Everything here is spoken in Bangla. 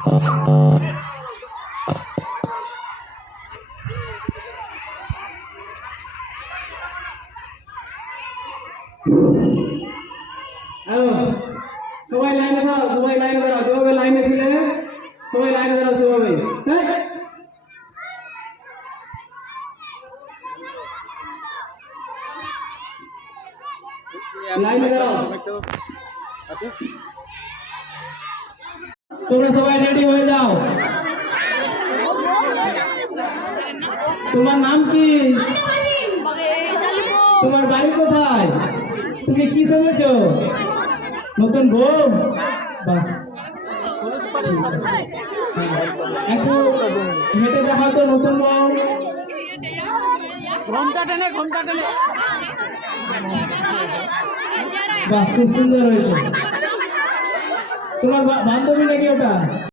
হ্যালো, সবাই লাইনে দাঁড়াও, সবাই লাইনে দাঁড়াও, যেভাবে লাইনে ছিলে সবাই লাইনে দাঁড়াও সেভাবে। লাইনে দাঁড়াও। তোমরা সবাই রেডি হয়ে যাও। তোমার নাম কি? তোমার বাড়ি কোথায়? তুমি কি সেজেছ? নতুন বউ? বাহ, একটু হেঁটে দেখাও তো নতুন বউ। ঘন্টা টেনে বাহ, খুব সুন্দর হয়েছে। তোমার বান্ধবী নাকি ওটা?